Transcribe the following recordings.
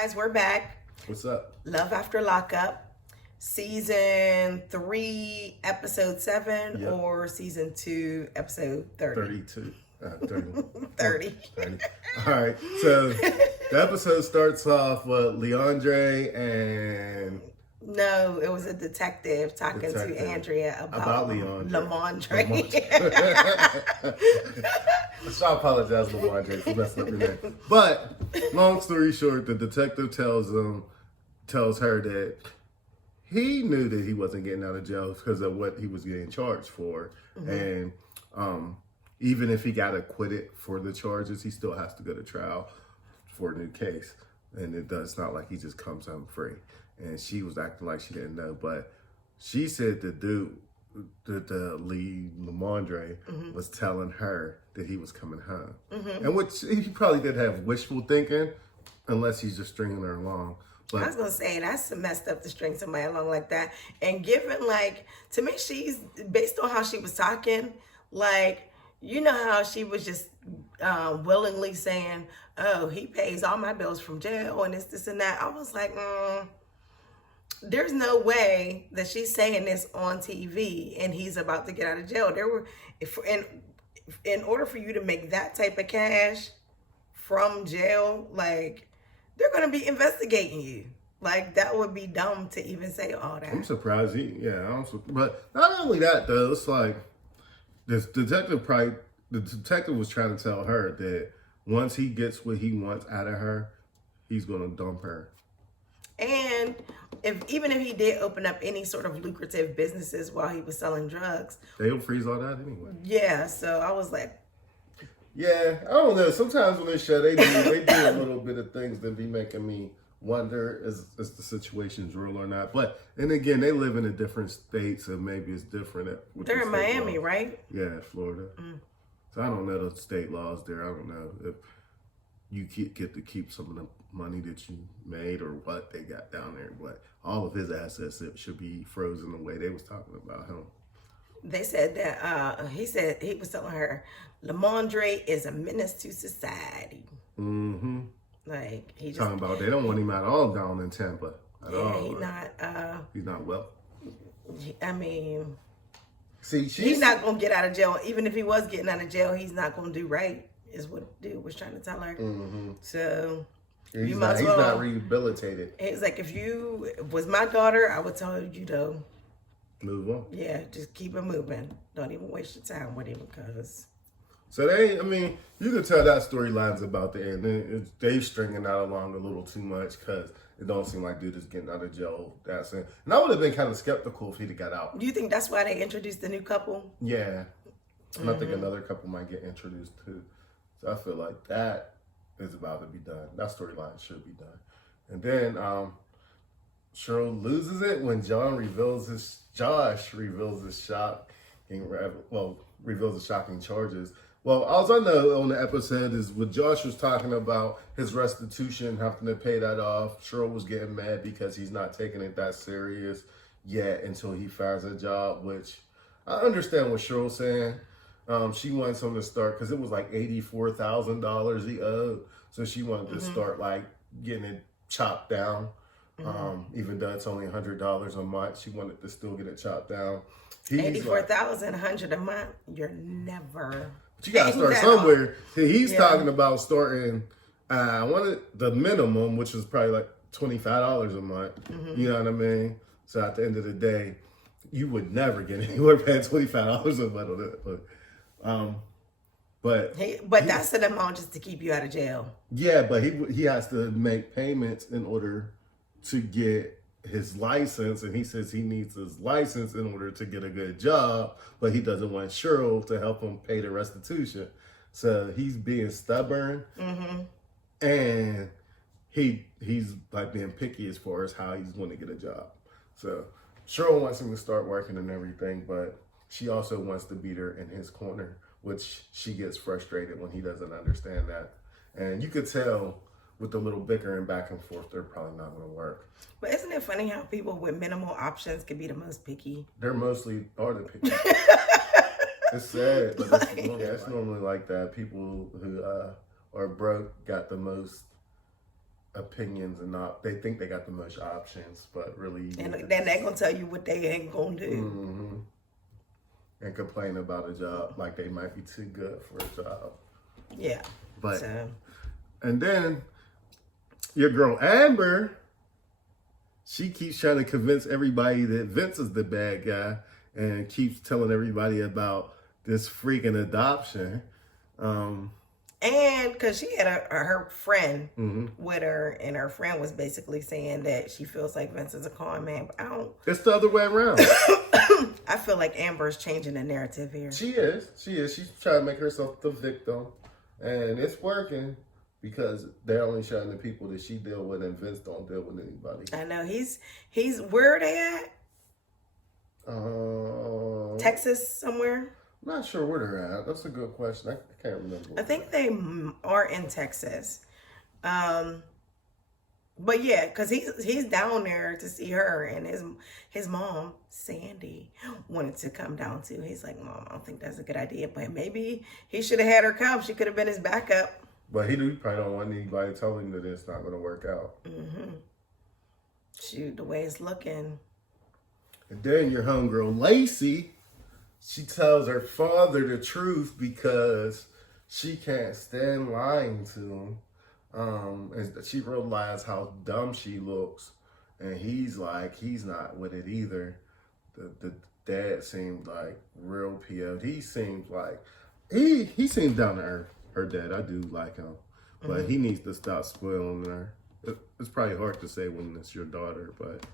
guys, we're back. What's up? Love After Lockup, season 3, episode 7, Yep. or season 2, episode 30. 32. 30. 30. 30. All right. So the episode starts off with Leandre and... No, it was a detective talking to Andrea about Lamondre. So I apologize, Lamondre, for messing up your name. But long story short, the detective tells her that he knew that he wasn't getting out of jail because of what he was getting charged for, and even if he got acquitted for the charges, he still has to go to trial for a new case, and it's not like he just comes home free. And she was acting like she didn't know, but she said the dude, the lead, Lamondre, was telling her that he was coming home. And which he probably did have wishful thinking, unless he's just stringing her along. But I was going to say, that's messed up to string somebody along like that. And given, like, to me, she's, based on how she was talking, like, you know how she was just willingly saying, oh, he pays all my bills from jail and this and that. I was like, there's no way that she's saying this on TV and he's about to get out of jail. In order for you to make that type of cash from jail, like, they're going to be investigating you. Like, that would be dumb to even say all that. I'm surprised but not only that though, it's like the detective was trying to tell her that once he gets what he wants out of her, he's going to dump her. And even if he did open up any sort of lucrative businesses while he was selling drugs, they'll freeze all that anyway. Yeah, so I was like, yeah, I don't know. Sometimes on this show they do a little bit of things that be making me wonder is the situation's real or not. But and again, they live in a different state, so maybe it's different. They're in Miami, right? Yeah, Florida. So I don't know the state laws there. I don't know if you get to keep some of the money that you made or what they got down there, but all of his assets should be frozen the way they was talking about him. They said that he said he was telling her Lamondre is a menace to society. Like he just talking about they don't want him at all down in Tampa at all. He's not well. I mean, see, he's not gonna get out of jail. Even if he was getting out of jail, he's not gonna do right. Is what dude was trying to tell her. So he's not rehabilitated. It's like if you was my daughter, I would tell you to move on. Yeah, just keep it moving. Don't even waste your time with him because. So you could tell that storyline's about the end. They stringing that along a little too much because it don't seem like dude is getting out of jail. That's it. And I would have been kind of skeptical if he'd have got out. Do you think that's why they introduced the new couple? Yeah, and I think another couple might get introduced too. So I feel like that is about to be done. That storyline should be done. And then Cheryl loses it when Josh reveals his shocking charges. Well, all I know on the episode is what Josh was talking about his restitution, having to pay that off. Cheryl was getting mad because he's not taking it that serious yet until he finds a job, which I understand what Cheryl's saying. She wants him to start because it was like $84,000 he owed, so she wanted to start like getting it chopped down. Even though it's only $100 a month, she wanted to still get it chopped down. $84,000, $100 a month. You're never. But you gotta start somewhere. He's talking about starting. I wanted the minimum, which was probably like $25 a month. You know what I mean? So at the end of the day, you would never get anywhere past $25 a month on it. But that's an amount just to keep you out of jail. Yeah, but he has to make payments in order to get his license, and he says he needs his license in order to get a good job, but he doesn't want Cheryl to help him pay the restitution. So he's being stubborn, and he's like being picky as far as how he's going to get a job. So Cheryl wants him to start working and everything, but she also wants to beat her in his corner, which she gets frustrated when he doesn't understand that. And you could tell with the little bickering back and forth, they're probably not going to work. But isn't it funny how people with minimal options can be the most picky? They're mostly the picky. It's sad, but it's normally like that. People who are broke got the most opinions and not. They think they got the most options, but really, And then they're gonna tell you what they ain't gonna do. Mm-hmm. And complain about a job like they might be too good for a job. Yeah. But So. and then your girl Amber, she keeps trying to convince everybody that Vince is the bad guy and keeps telling everybody about this freaking adoption. And because she had her friend Mm-hmm. with her, and her friend was basically saying that she feels like Vince is a con man. But I don't. It's the other way around. I feel like Amber's changing the narrative here. She is. She's trying to make herself the victim. And it's working because they're only showing the people that she deal with, and Vince don't deal with anybody. I know he's where are they at? Texas somewhere. I'm not sure where they're at. That's a good question. I can't remember. I think they are in Texas. But yeah, because he's down there to see her, and his mom, Sandy, wanted to come down too. He's like, Mom, I don't think that's a good idea, but maybe he should have had her come. She could have been his backup. But he probably don't want anybody to tell him that it's not going to work out. Mm-hmm. Shoot, the way it's looking. And then your homegirl Lacey, she tells her father the truth because she can't stand lying to him. And she realized how dumb she looks, and he's not with it either. The dad seemed like real O.P.O.V. He seemed like he seemed down to earth. Her dad, I do like him, but he needs to stop spoiling her. It's probably hard to say when it's your daughter, but.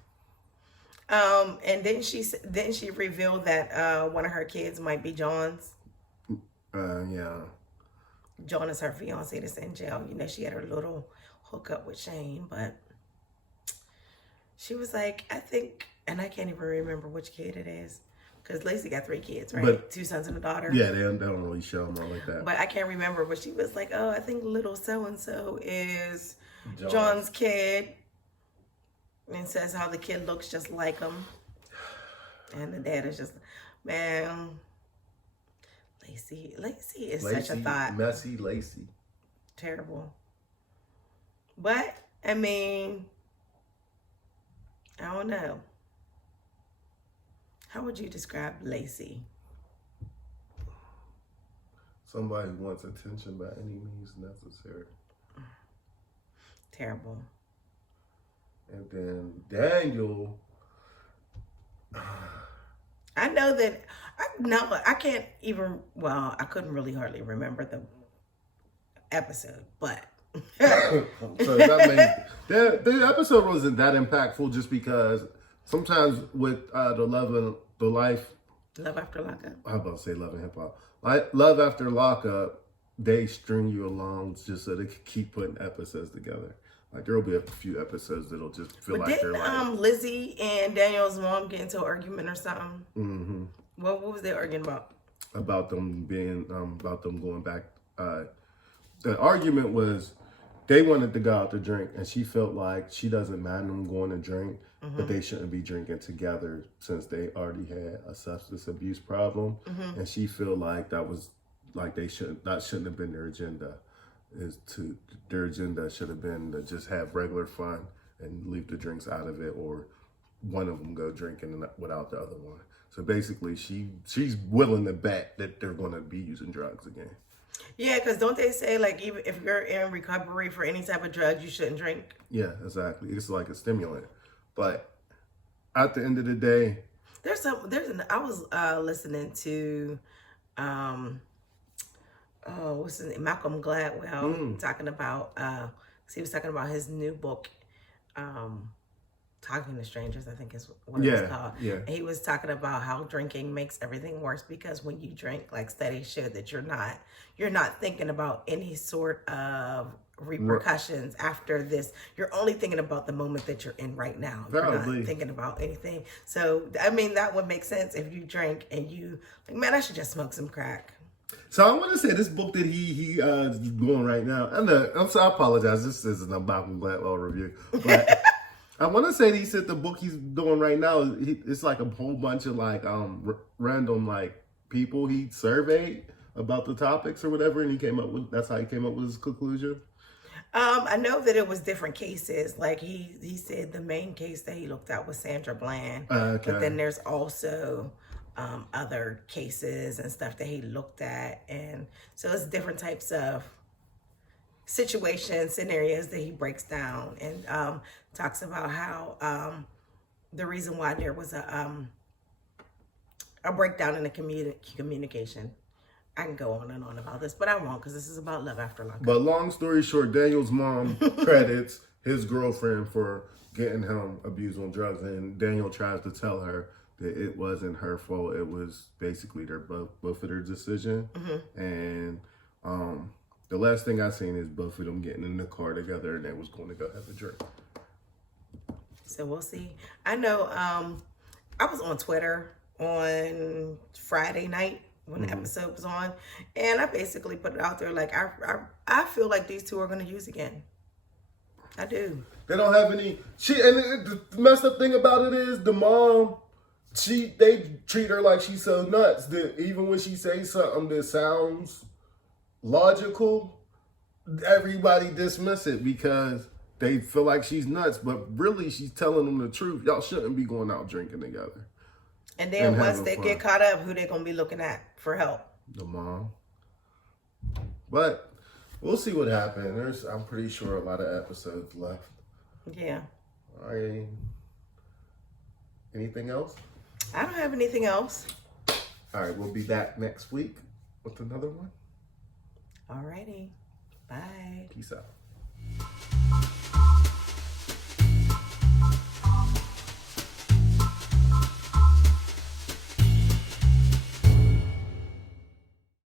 And then she revealed that one of her kids might be John's. Yeah. John is her fiance that's in jail. You know, she had her little hookup with Shane, but she was like, I think, and I can't even remember which kid it is, because Lacey got 3 kids, right? But, 2 sons and a daughter. Yeah, they don't really show them all like that. But I can't remember, but she was like, oh, I think little so-and-so is John's kid, and says how the kid looks just like him. And the dad is just, man... Lacey is such a thought. Messy Lacey. Terrible. But, I mean, I don't know. How would you describe Lacey? Somebody who wants attention by any means necessary. Terrible. And then Daniel. I know that... I can't even, well, I couldn't really hardly remember the episode, but. So that the episode wasn't that impactful just because sometimes with Love After Lockup. I'm about to say Love and Hip Hop. Love After Lockup, they string you along just so they can keep putting episodes together. Like there'll be a few episodes that'll just feel like they're like. Lizzie and Daniel's mom get into an argument or something? Mm-hmm. What was they arguing about? About them going back. The argument was they wanted to go out to drink, and she felt like she doesn't mind them going to drink, but they shouldn't be drinking together since they already had a substance abuse problem, and she felt like that shouldn't have been their agenda. Their agenda should have been to just have regular fun and leave the drinks out of it, or one of them go drinking without the other one. So basically, she's willing to bet that they're going to be using drugs again. Yeah, because don't they say, like, even if you're in recovery for any type of drug, you shouldn't drink? Yeah, exactly. It's like a stimulant. But at the end of the day... I was listening to, what's his name? Malcolm Gladwell talking about, he was talking about his new book, Talking to Strangers, I think is what it was called. Yeah. He was talking about how drinking makes everything worse because when you drink, like studies show that you're not thinking about any sort of repercussions after this. You're only thinking about the moment that you're in right now. You're not thinking about anything. So, I mean, that would make sense if you drink and you like, man, I should just smoke some crack. So I want to say this book that he is doing right now, I'm sorry, I apologize. This isn't a Malcolm Gladwell review, but I want to say that he said the book he's doing right now, it's like a whole bunch of like random like people he surveyed about the topics or whatever, and that's how he came up with his conclusion. I know that it was different cases. Like he said the main case that he looked at was Sandra Bland, Okay. but then there's also other cases and stuff that he looked at, and so it's different types of situations, scenarios that he breaks down and talks about how the reason why there was a breakdown in the communication. I can go on and on about this, but I won't because this is about love after lockup. But long story short, Daniel's mom credits his girlfriend for getting him abused on drugs, and Daniel tries to tell her that it wasn't her fault. It was basically both of their decision. And the last thing I seen is both of them getting in the car together, and they was going to go have a drink. So we'll see. I know I was on Twitter on Friday night when the episode was on, and I basically put it out there like I feel like these two are going to use again. I do. They don't have any. The messed up thing about it is the mom. They treat her like she's so nuts that even when she says something that sounds logical, everybody dismiss it because they feel like she's nuts. But really, she's telling them the truth. Y'all shouldn't be going out drinking together. And then and once having they fun. get caught up, who they gonna be looking at for help? The mom. But we'll see what happens. I'm pretty sure a lot of episodes left. Yeah. All right. Anything else? I don't have anything else. All right, we'll be back next week with another one. Alrighty. Bye. Peace out.